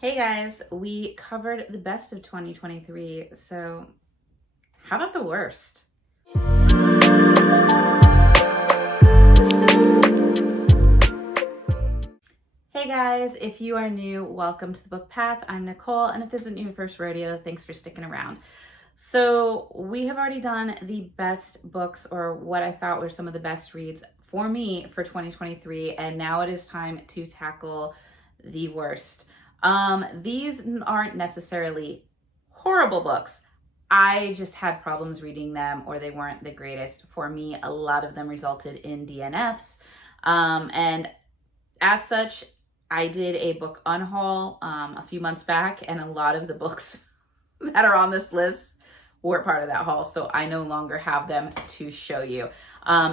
Hey guys, we covered the best of 2023, so how about the worst? Hey guys, if you are new, welcome to the Book Path. I'm Nicole, and if this isn't your first rodeo, thanks for sticking around. So, we have already done the best books, or what I thought were some of the best reads for me for 2023, and now it is time to tackle the worst. These aren't necessarily horrible books. I just had problems reading them, or they weren't the greatest. For me, a lot of them resulted in DNFs. And as such, I did a book unhaul a few months back, and a lot of the books that are on this list were part of that haul. So I no longer have them to show you.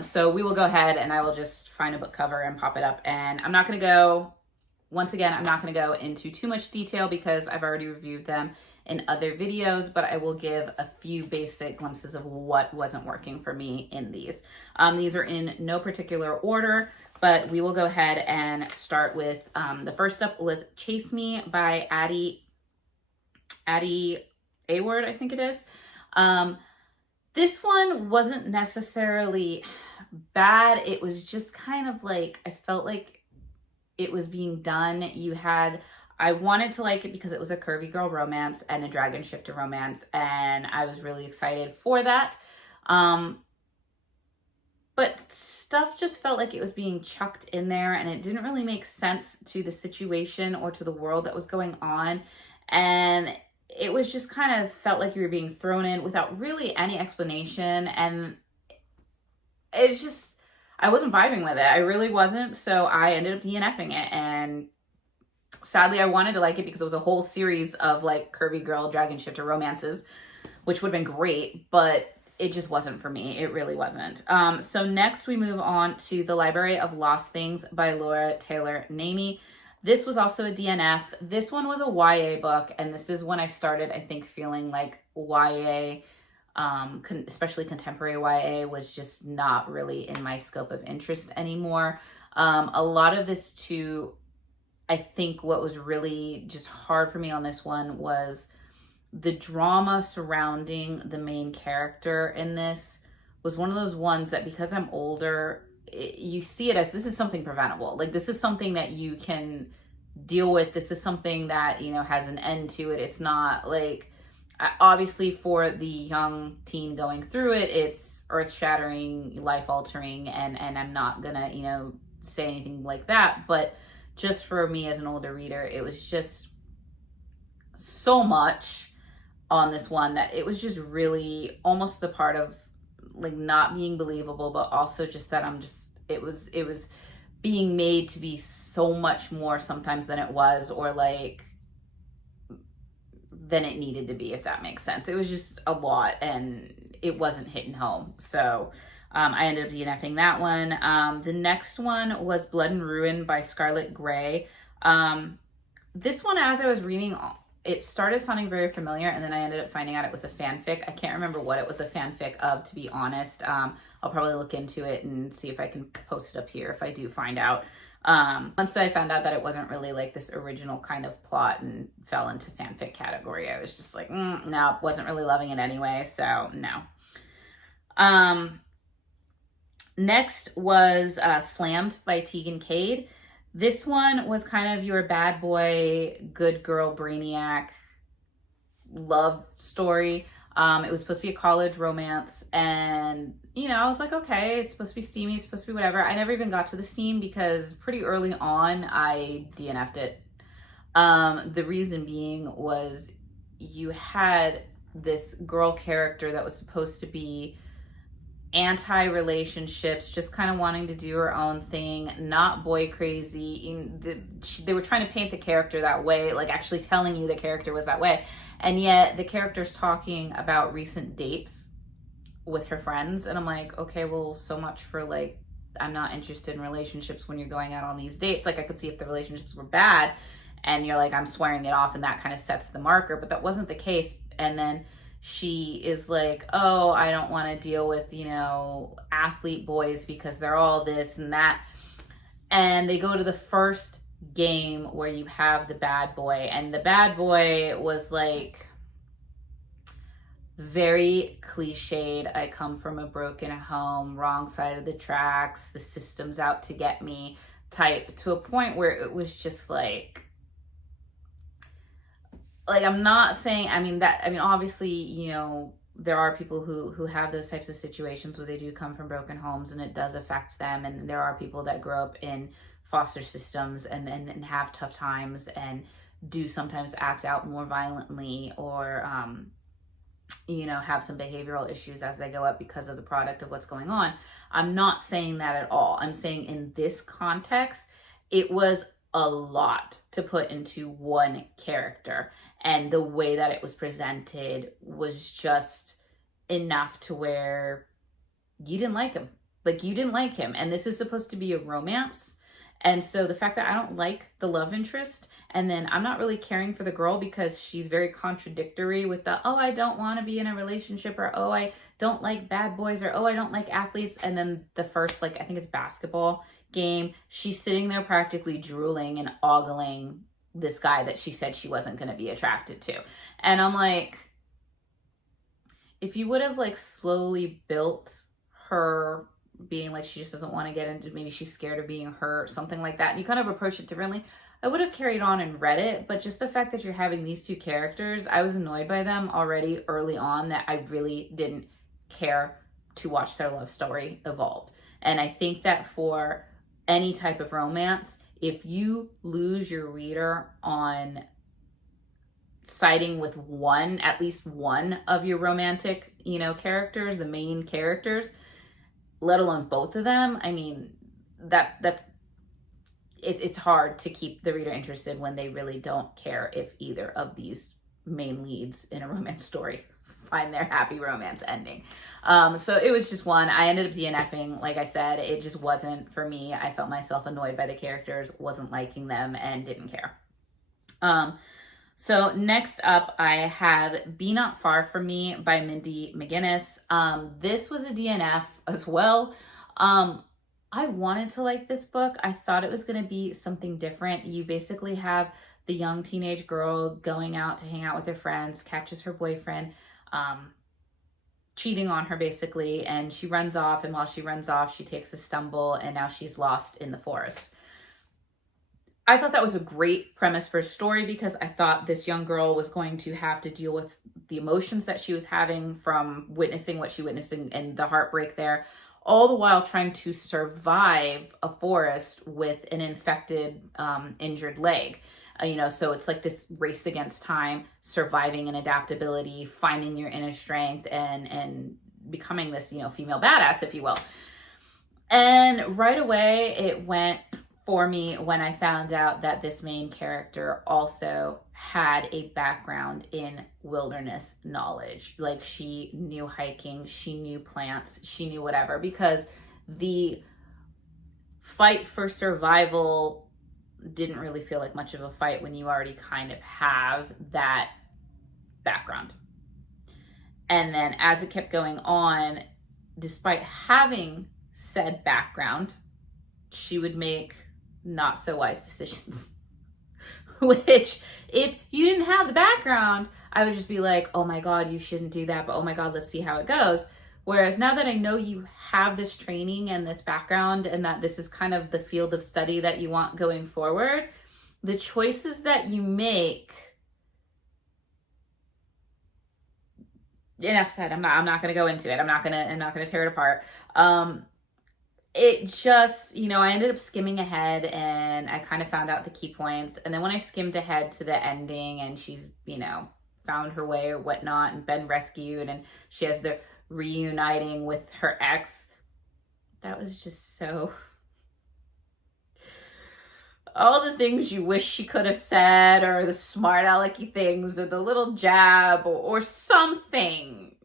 So we will go ahead and I will just find a book cover and pop it up. And I'm not going to go, once again, I'm not going to go into too much detail because I've already reviewed them in other videos, but I will give a few basic glimpses of what wasn't working for me in these. These are in no particular order, but we will go ahead and start with the first up was Chase Me by Addie Award, I think it is. This one wasn't necessarily bad. It was just kind of like, I felt like it was being done. I wanted to like it because it was a curvy girl romance and a dragon shifter romance, and I was really excited for that. But stuff just felt like it was being chucked in there, and it didn't really make sense to the situation or to the world that was going on. And it was just kind of felt like you were being thrown in without really any explanation. And it's just, I wasn't vibing with it. I really wasn't. So I ended up DNFing it. And sadly, I wanted to like it because it was a whole series of like curvy girl dragon shifter romances, which would have been great, but it just wasn't for me. It really wasn't. So next we move on to The Library of Lost Things by Laura Taylor Namey. This was also a DNF. This one was a YA book, and this is when I started, I think, feeling like YA, especially contemporary YA, was just not really in my scope of interest anymore. A lot of this too, I think what was really just hard for me on this one was the drama surrounding the main character in this was one of those ones that, because I'm older, you see it as this is something preventable. Like, this is something that you can deal with. This is something that, has an end to it. It's not like, obviously for the young teen going through it, it's earth-shattering, life-altering, and I'm not gonna, say anything like that. But just for me as an older reader, it was just so much on this one that it was just really almost the part of like not being believable, but also just that it was being made to be so much more sometimes than it was, or like than it needed to be, if that makes sense. It was just a lot and it wasn't hitting home. So I ended up DNFing that one. The next one was Blood and Ruin by Scarlett Gray. This one, as I was reading, it started sounding very familiar, and then I ended up finding out it was a fanfic. I can't remember what it was a fanfic of, to be honest. I'll probably look into it and see if I can post it up here if I do find out. Once I found out that it wasn't really like this original kind of plot and fell into fanfic category, I was just like, no, wasn't really loving it anyway, so no. Next was Slammed by Tegan Cade. This one was kind of your bad boy, good girl, brainiac love story. It was supposed to be a college romance, and I was like, okay, it's supposed to be steamy, it's supposed to be whatever. I never even got to the steam because pretty early on I DNF'd it. The reason being was you had this girl character that was supposed to be anti-relationships, just kind of wanting to do her own thing, not boy crazy. They were trying to paint the character that way, like actually telling you the character was that way, and yet the character's talking about recent dates with her friends, and I'm like, okay, well, so much for like, I'm not interested in relationships when you're going out on these dates. Like, I could see if the relationships were bad and you're like, I'm swearing it off, and that kind of sets the marker, but that wasn't the case. And then she is like, oh, I don't want to deal with, athlete boys because they're all this and that. And they go to the first game where you have the bad boy, and the bad boy was like very cliched. I come from a broken home, wrong side of the tracks, the system's out to get me type, to a point where it was just like I'm not saying, I mean obviously, there are people who have those types of situations where they do come from broken homes and it does affect them, and there are people that grow up in foster systems and have tough times and do sometimes act out more violently, or have some behavioral issues as they go up because of the product of what's going on. I'm not saying that at all. I'm saying in this context, it was a lot to put into one character. And the way that it was presented was just enough to where you didn't like him. Like, you didn't like him. And this is supposed to be a romance. And so the fact that I don't like the love interest, and then I'm not really caring for the girl because she's very contradictory with the, oh, I don't want to be in a relationship, or, oh, I don't like bad boys, or, oh, I don't like athletes. And then the first, like, I think it's basketball game, she's sitting there practically drooling and ogling this guy that she said she wasn't going to be attracted to. And I'm like, if you would have like slowly built her being like, she just doesn't want to get into, maybe she's scared of being hurt, something like that, and you kind of approach it differently, I would have carried on and read it. But just the fact that you're having these two characters, I was annoyed by them already early on, that I really didn't care to watch their love story evolve. And I think that for any type of romance, if you lose your reader on siding with one, at least one of your romantic, characters, the main characters, let alone both of them, I mean, it's hard to keep the reader interested when they really don't care if either of these main leads in a romance story find their happy romance ending. So it was just one. I ended up DNFing. Like I said, it just wasn't for me. I felt myself annoyed by the characters, wasn't liking them, and didn't care. So next up, I have Be Not Far From Me by Mindy McGinnis. This was a DNF as well. I wanted to like this book. I thought it was going to be something different. You basically have the young teenage girl going out to hang out with her friends, catches her boyfriend cheating on her basically, and she runs off, and while she runs off, she takes a stumble, and now she's lost in the forest. I thought that was a great premise for a story, because I thought this young girl was going to have to deal with the emotions that she was having from witnessing what she witnessed and the heartbreak there, all the while trying to survive a forest with an infected, injured leg. So it's like this race against time, surviving and adaptability, finding your inner strength, and becoming this, female badass, if you will. And right away, it went for me when I found out that this main character also had a background in wilderness knowledge. Like, she knew hiking, she knew plants, she knew whatever, because the fight for survival didn't really feel like much of a fight when you already kind of have that background. And then as it kept going on, despite having said background, she would make not so wise decisions. Which, if you didn't have the background, I would just be like, oh my God, you shouldn't do that, but oh my God, let's see how it goes. Whereas now that I know you have this training and this background, and that this is kind of the field of study that you want going forward, the choices that you make, enough said. I'm not going to go into it. I'm not going to tear it apart. It just, I ended up skimming ahead, and I kind of found out the key points. And then when I skimmed ahead to the ending, and she's, found her way or whatnot and been rescued, and she has the reuniting with her ex, that was just so, all the things you wish she could have said, or the smart alecky things, or the little jab, or something,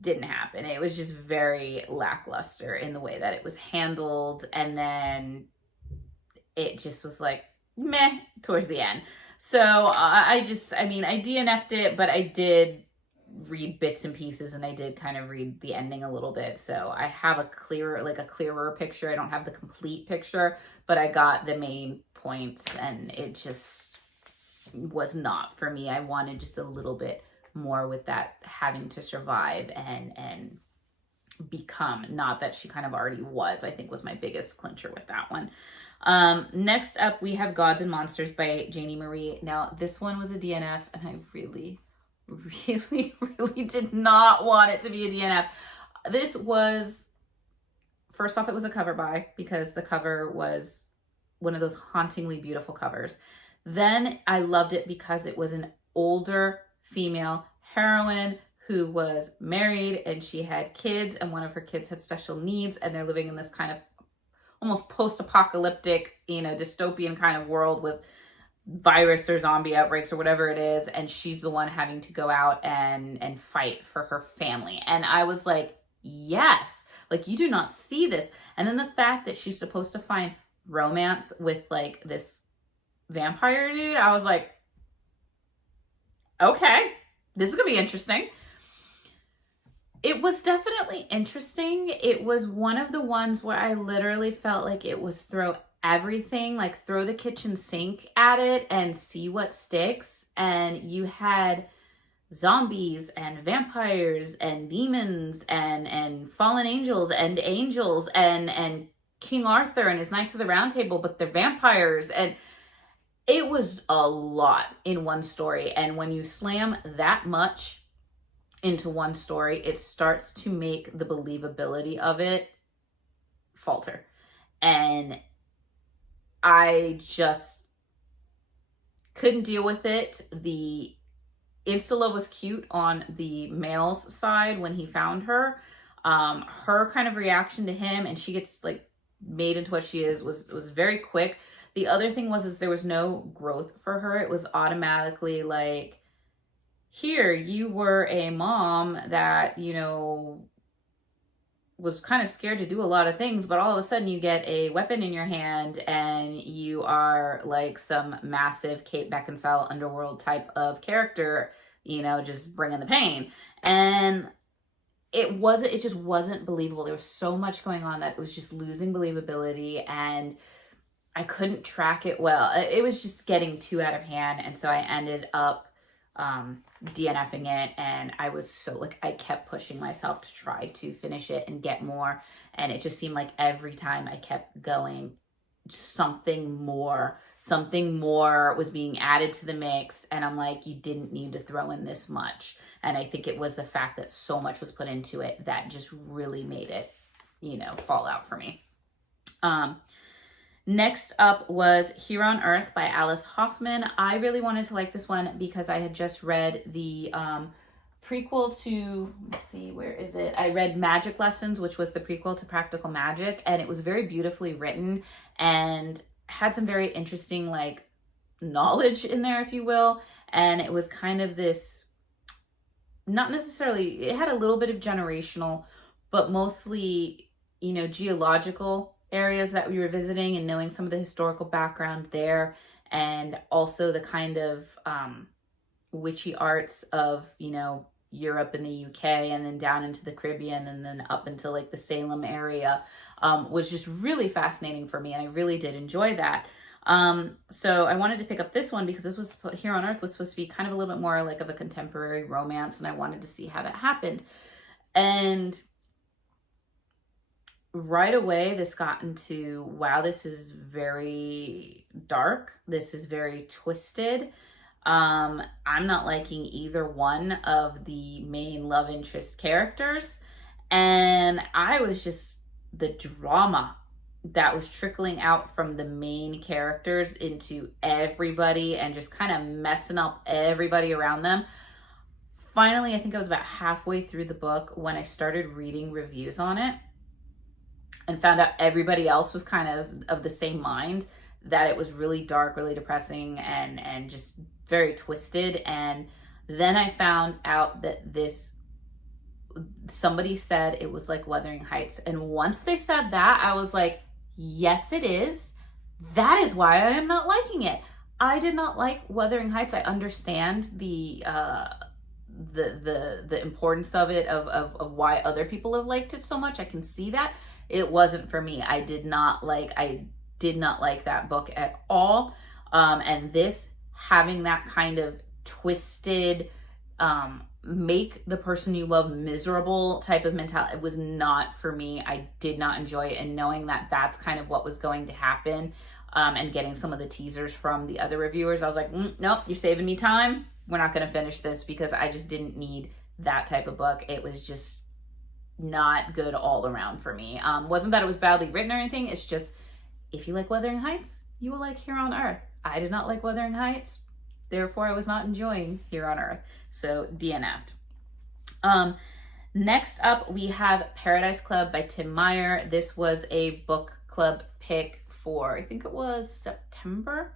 didn't happen. It was just very lackluster in the way that it was handled. And then it just was like meh towards the end. So I DNF'd it, but I did read bits and pieces, and I did kind of read the ending a little bit. So I have a clearer picture. I don't have the complete picture, but I got the main points, and it just was not for me. I wanted just a little bit more with that having to survive and become, not that she kind of already was, I think was my biggest clincher with that one. Next up, we have Gods and Monsters by Janie Marie. Now, this one was a DNF, and I really, really, really did not want it to be a DNF. This was, first off, it was a cover buy because the cover was one of those hauntingly beautiful covers. Then I loved it because it was an older female heroine who was married and she had kids, and one of her kids had special needs, and they're living in this kind of almost post-apocalyptic, dystopian kind of world with virus or zombie outbreaks or whatever it is, and she's the one having to go out and fight for her family. And I was like, yes, like you do not see this. And then the fact that she's supposed to find romance with like this vampire dude, I was like, okay, this is gonna be interesting. It was definitely interesting. It was one of the ones where I literally felt like it was throw everything, like throw the kitchen sink at it and see what sticks. And you had zombies and vampires and demons and fallen angels and King Arthur and his Knights of the Round Table, but they're vampires. And it was a lot in one story. And when you slam that much into one story, it starts to make the believability of it falter. And I just couldn't deal with it. The insta-love was cute on the male's side when he found her. Her kind of reaction to him, and she gets like made into what she is, was very quick. The other thing is there was no growth for her. It was automatically like, here, you were a mom that, was kind of scared to do a lot of things, but all of a sudden you get a weapon in your hand and you are like some massive Kate Beckinsale underworld type of character, just bringing the pain. And it just wasn't believable. There was so much going on that it was just losing believability, and I couldn't track it well. It was just getting too out of hand. And so I ended up DNFing it, and I was so I kept pushing myself to try to finish it and get more, and it just seemed like every time I kept going, something more was being added to the mix, and I'm like, you didn't need to throw in this much. And I think it was the fact that so much was put into it that just really made it fall out for me. Next up was Here on Earth by Alice Hoffman. I really wanted to like this one because I had just read the prequel to, let's see, where is it? I read Magic Lessons, which was the prequel to Practical Magic, and it was very beautifully written and had some very interesting knowledge in there, if you will. And it was kind of this, not necessarily, it had a little bit of generational, but mostly, geological areas that we were visiting, and knowing some of the historical background there, and also the kind of witchy arts of Europe and the UK, and then down into the Caribbean, and then up into the Salem area, was just really fascinating for me, and I really did enjoy that. So I wanted to pick up this one because this was, Here on Earth was supposed to be kind of a little bit more of a contemporary romance, and I wanted to see how that happened. And right away, this got into, wow, this is very dark. This is very twisted. I'm not liking either one of the main love interest characters. And I was just, the drama that was trickling out from the main characters into everybody and just kind of messing up everybody around them. Finally, I think I was about halfway through the book when I started reading reviews on it, and found out everybody else was kind of the same mind, that it was really dark, really depressing, and just very twisted. And then I found out that somebody said it was like Wuthering Heights. And once they said that, I was like, yes, it is. That is why I am not liking it. I did not like Wuthering Heights. I understand the importance of it, of why other people have liked it so much. I can see that. It wasn't for me. I did not like, I did not like that book at all. And this, having that kind of twisted, make the person you love miserable type of mentality, it was not for me. I did not enjoy it. And knowing that that's kind of what was going to happen, and getting some of the teasers from the other reviewers, I was like, nope, you're saving me time. We're not going to finish this, because I just didn't need that type of book. It was just not good all around for me. Wasn't that it was badly written or anything. It's just, if you like Wuthering Heights, you will like Here on Earth. I did not like Wuthering Heights, therefore I was not enjoying Here on Earth. So DNF'd. Next up, we have Paradise Club by T.B.R. This was a book club pick for, I think it was September,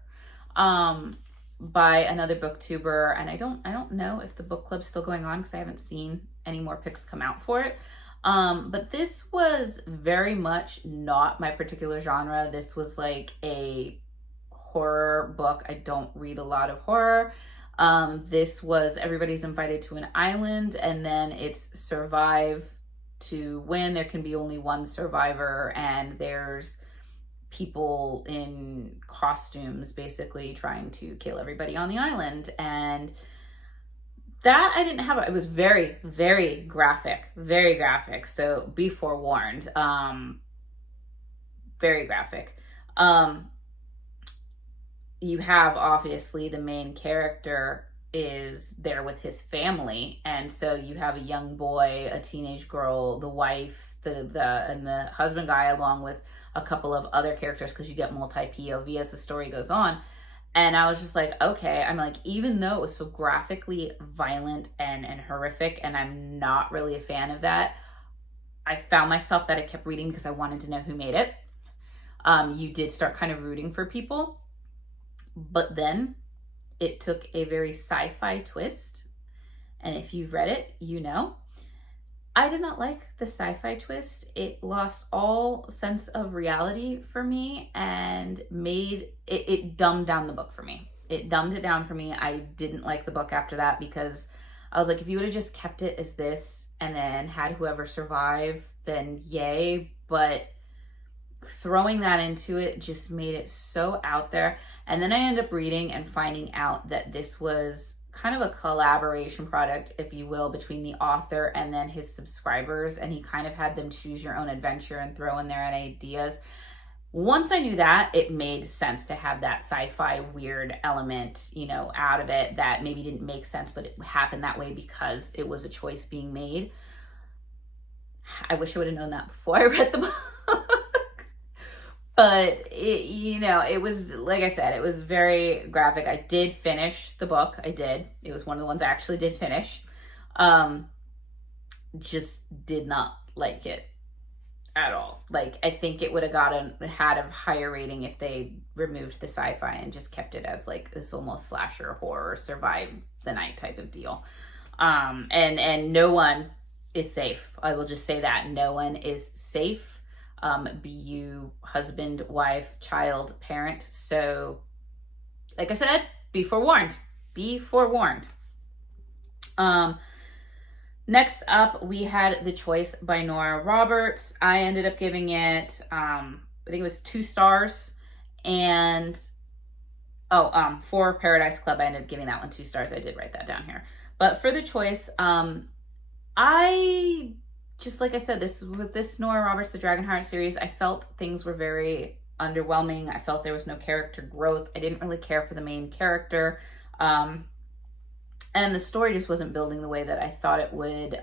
by another booktuber, and I don't know if the book club's still going on, because I haven't seen any more picks come out for it. But this was very much not my particular genre. This was like a horror book. I don't read a lot of horror. This was everybody's invited to an island, and then it's survive to win. There can be only one survivor, and there's people in costumes basically trying to kill everybody on the island. And that I didn't have. It was very, very graphic, very graphic. So be forewarned. Very graphic. You have, obviously, the main character is there with his family, and so you have a young boy, a teenage girl, the wife, and the husband guy, along with a couple of other characters, because you get multi POV as the story goes on. And I was just like, okay, I'm like, even though it was so graphically violent and horrific, and I'm not really a fan of that, I found myself that I kept reading because I wanted to know who made it. You did start kind of rooting for people, but then it took a very sci-fi twist. And if you've read it, you know. I did not like the sci-fi twist. It lost all sense of reality for me, and it dumbed down the book for me. It dumbed it down for me. I didn't like the book after that, because I was like, if you would have just kept it as this and then had whoever survive, then yay. But throwing that into it just made it so out there. And then I ended up reading and finding out that this was kind of a collaboration product, if you will, between the author and then his subscribers, and he kind of had them choose your own adventure and throw in their own ideas. Once I knew that, it made sense to have that sci-fi weird element, out of it that maybe didn't make sense, but it happened that way because it was a choice being made. I wish I would have known that before I read the book. But it was, like I said, it was very graphic. I did finish the book. I did. It was one of the ones I actually did finish. Just did not like it at all. Like, I think it would have had a higher rating if they removed the sci-fi and just kept it as like this almost slasher horror survive the night type of deal. And no one is safe. I will just say that no one is safe. Be you husband, wife, child, parent. So, like I said, be forewarned. Be forewarned. Next up, we had The Choice by Nora Roberts. I ended up giving it, I think it was 2 stars. And, for Paradise Club, I ended up giving that one 2 stars. I did write that down here. But for The Choice, I just, like I said, with this Nora Roberts, the Dragonheart series, I felt things were very underwhelming. I felt there was no character growth. I didn't really care for the main character. And the story just wasn't building the way that I thought it would.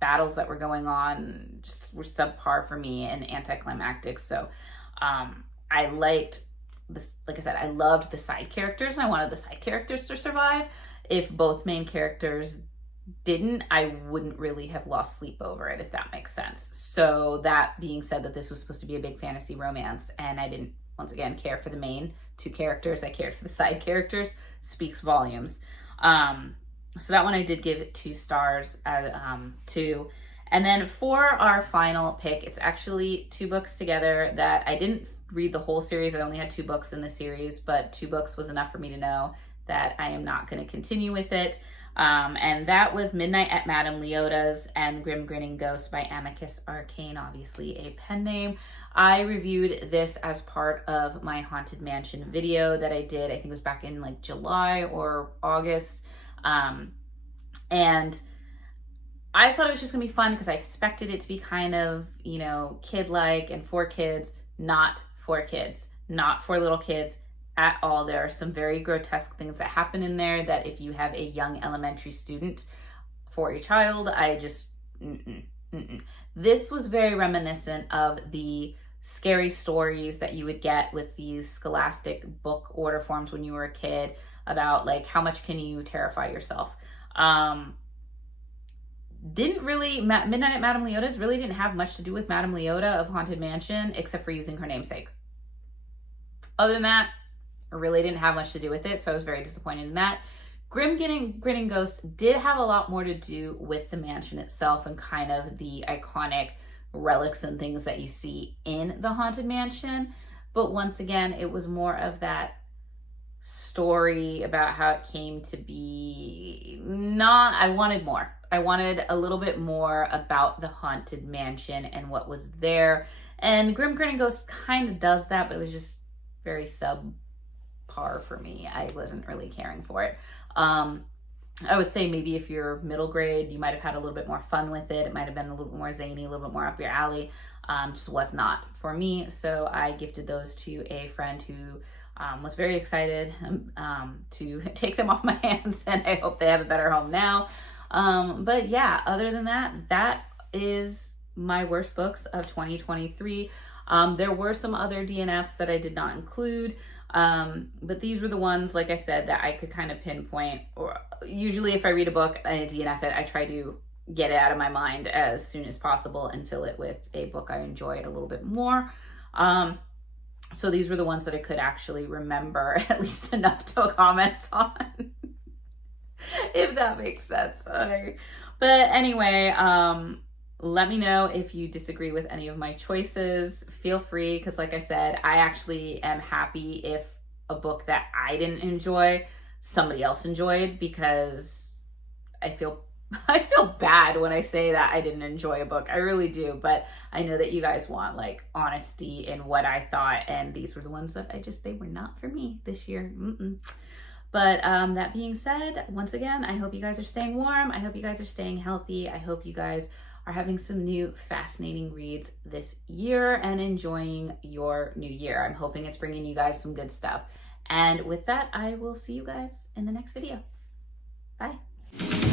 Battles that were going on just were subpar for me and anticlimactic. So I liked this, like I said, I loved the side characters, and I wanted the side characters to survive. If both main characters didn't, I wouldn't really have lost sleep over it, if that makes sense. So that being said, that this was supposed to be a big fantasy romance, and I didn't, once again, care for the main 2 characters. I cared for the side characters. Speaks volumes. So that one I did give it 2 stars, 2. And then for our final pick, it's actually 2 books together that I didn't read the whole series. I only had 2 books in the series, but 2 books was enough for me to know that I am not going to continue with it. And that was Midnight at Madame Leota's and Grim Grinning Ghost by Amicus Arcane, obviously a pen name. I reviewed this as part of my Haunted Mansion video that I did, I think it was back in like July or August. And I thought it was just gonna be fun because I expected it to be kind of, you know, kid-like and for kids, not for kids, not for little kids at all. There are some very grotesque things that happen in there that if you have a young elementary student for a child, I just, This was very reminiscent of the scary stories that you would get with these scholastic book order forms when you were a kid about like, how much can you terrify yourself? Midnight at Madame Leota's really didn't have much to do with Madame Leota of Haunted Mansion, except for using her namesake. Other than that, it really didn't have much to do with it, so I was very disappointed in that. Grim Grinning Ghost did have a lot more to do with the mansion itself and kind of the iconic relics and things that you see in the Haunted Mansion. But once again, it was more of that story about how it came to be. I wanted more. I wanted a little bit more about the Haunted Mansion and what was there. And Grim Grinning Ghost kind of does that, but it was just very subpar for me. I wasn't really caring for it. I would say maybe if you're middle grade, you might have had a little bit more fun with it. It might have been a little bit more zany, a little bit more up your alley. Just was not for me. So I gifted those to a friend who was very excited to take them off my hands, and I hope they have a better home now. But yeah, other than that, that is my worst books of 2023. There were some other DNFs that I did not include, but these were the ones, like I said, that I could kind of pinpoint. Or usually if I read a book and I DNF it, I try to get it out of my mind as soon as possible and fill it with a book I enjoy a little bit more. So these were the ones that I could actually remember at least enough to comment on, if that makes sense. But anyway, let me know if you disagree with any of my choices. Feel free, because like I said, I actually am happy if a book that I didn't enjoy, somebody else enjoyed, because I feel bad when I say that I didn't enjoy a book. I really do, but I know that you guys want like honesty in what I thought, and these were the ones that they were not for me this year. But that being said, once again, I hope you guys are staying warm. I hope you guys are staying healthy. I hope you guys are having some new fascinating reads this year and enjoying your new year. I'm hoping it's bringing you guys some good stuff. And with that, I will see you guys in the next video. Bye.